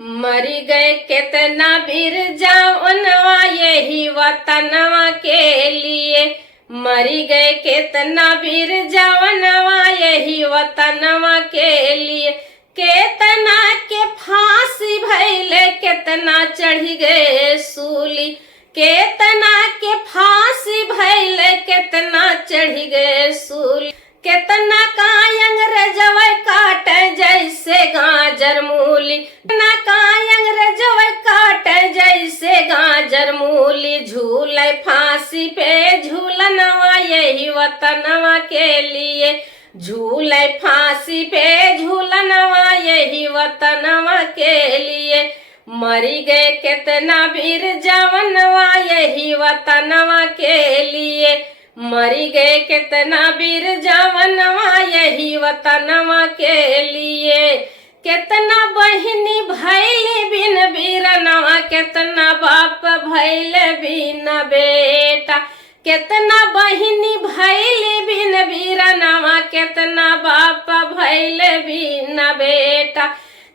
मरी गए कितना वीर जवानवा यही वतनवा के लिए। मरी गए कितना वीर जवानवा यही वतनवा के लिए। केतना के फांसी भइले केतना चढ़ी गए सूली। केतना के फांसी भइले केतना चढ़ी गए सूली। केतना का अंग्रेजवा काट जैसे गाजर मूली। केतना का अंग्रेजवा काट जैसे गाजर मूली। झूले फांसी पे झूलनवा यही वतनवा के लिए। झूले फांसी पे झूलनवा यही वतनवा के लिए। मरी गए कितना वीर जवानवा यही वतनवा के लिए। मरी गए कितना वीर जवानवा यही वतनवा के लिए। कितना बहिनी भैली बिन वीरनवा। कितना बाप भैले बिन बेटा। कितना बहिनी भैली बिन वीरनवा। कितना बाप भैले बिन बेटा।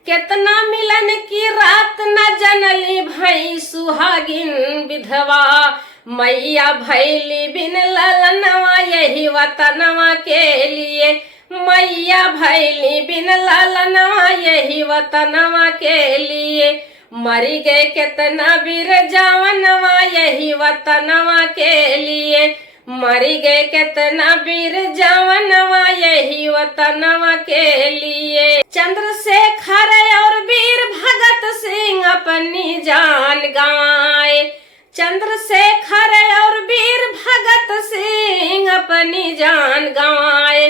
कितना मिलन की रात न जनली भई सुहागिन विधवा। मैया भैली बिन ललनवा यही वतनवा के लिए। मैया भैली बिन ललनवा यही वतनवा के लिए। मरी गए कितना वीर जवानवा यही वतनवा के लिए। मरी गए कितना वीर जवानवा यही वतनवा के लिए। चंद्रशेखर और वीर भगत सिंह अपनी जान गंवाए। चंद्रशेखर और वीर भगत सिंह अपनी जान गंवाए।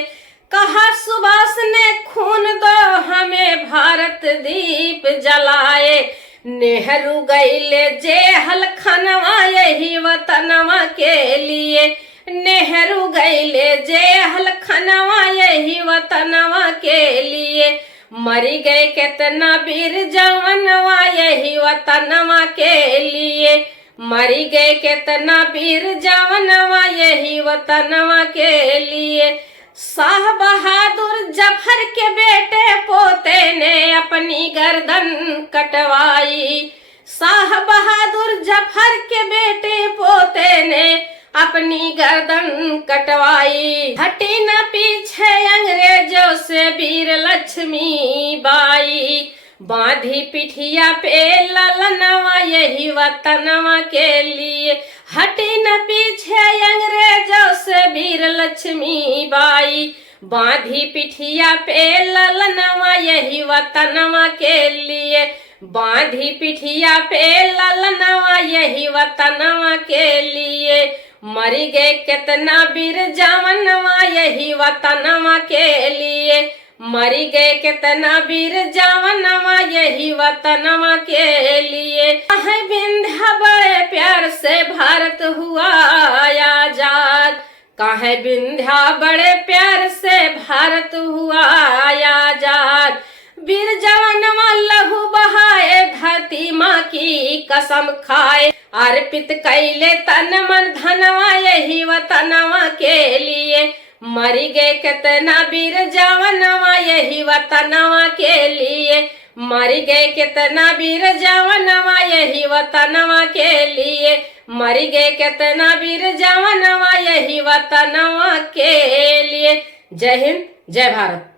कहा सुभाष ने खून दो हमें भारत दीप जलाए। नेहरू गईले जेहल खानवा यही वतनवा के लिए। नेहरू गईले जेहल खानवा यही वतनवा के लिए। मरी गए कितना वीर जवानवा यही वतनवा के लिए। मरी गए कितना वीर जवानवा यही वतनवा के लिए। शाह बहादुर जफर के बेटे पोते ने अपनी गर्दन कटवाई। शाह बहादुर जफर के बेटे पोते ने अपनी गर्दन कटवाई। हटी न पीछे अंग्रेजों से वीर लक्ष्मी बाई। बांधी पिठिया पे ललनवा यही वतनवा के लिए। हटी न पीछे अंग्रेजों से वीर लक्ष्मी बाई। बांधी पिठिया पे ललनवा यही वतनवा के लिए। बांधी पिठिया पे ललनवा यही वतनवा के लिए। मरी गए कितना वीर जवानवा यही वतनवा के लिए। मरी गए कितना वीर जवानवा यही वतनवा के लिए। कहे विंध्या बड़े प्यार से भारत हुआ आजाद। कहे विंध्या बड़े प्यार से भारत हुआ आजाद। वीर जवानवा लहू बहाए धरती माँ की कसम खाए। अर्पित कैले तन मन धनवा यही वतनवा के लिए। मरी गए कितना वीर जवानवा यही वतनवा के लिए। मरी गए कितना वीर जवानवा यही वतनवा के लिए। मरी गए कितना वीर जवानवा यही वतनवा के लिए। जय हिंद जय भारत।